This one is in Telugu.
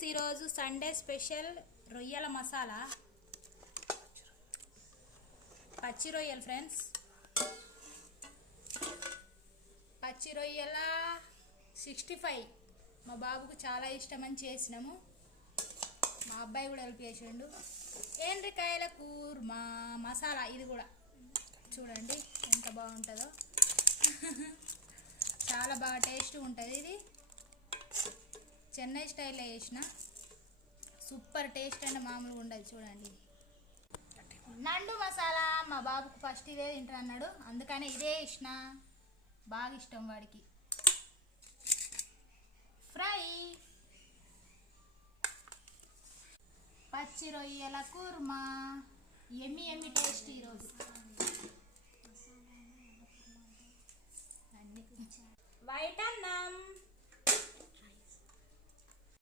ఫ్రెండ్స్ ఈరోజు సండే స్పెషల్ రొయ్యల మసాలా, పచ్చి రొయ్యలు ఫ్రెండ్స్. పచ్చి రొయ్యల 65 మా బాబుకు చాలా ఇష్టమని చేసినాము. మా అబ్బాయి కూడా హెల్ప్ చేసిండు. ఏండ్రికాయల కూర్మా మసాలా, ఇది కూడా చూడండి ఎంత బాగుంటుందో. చాలా బాగా టేస్ట్ ఉంటుంది. ఇది చెన్నై స్టైల్లో వేసిన సూపర్ టేస్ట్ అంటే మామూలుగా ఉండదు. చూడండి నండు మసాలా, మా బాబుకు ఫస్ట్ ఇదే తింటా అన్నాడు, అందుకనే ఇదే వేసిన. బాగా ఇష్టం వాడికి. ఫ్రై పచ్చి రొయ్యల కూర్మా, ఎమ్మి ఎమ్మి టేస్ట్ ఈరోజు. వైట్ అన్నం.